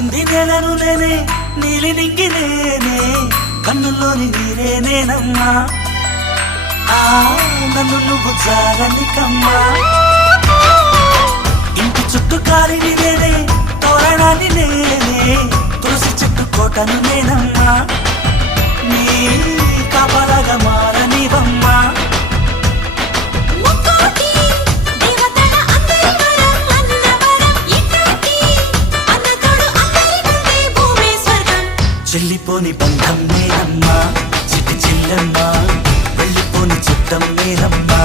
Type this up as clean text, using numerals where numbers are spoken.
తాకింది నేలను నేనే నీలి నింగి నేనే కన్నుల్లోని నీరే నేనమ్మా నన్ను నువ్వు జారనికమ్మా ఇంటి చుట్టూ కాలిని నేనే తోరణాన్ని నేనే తులసి చెట్టు కోటను నేనమ్మా నీ కాపలాగా మారనివమ్మా చెల్లిపోని బంధం నేనమ్మా చిట్టి చెల్లెమ్మా వెళ్ళిపోని చిత్తం నేనమ్మా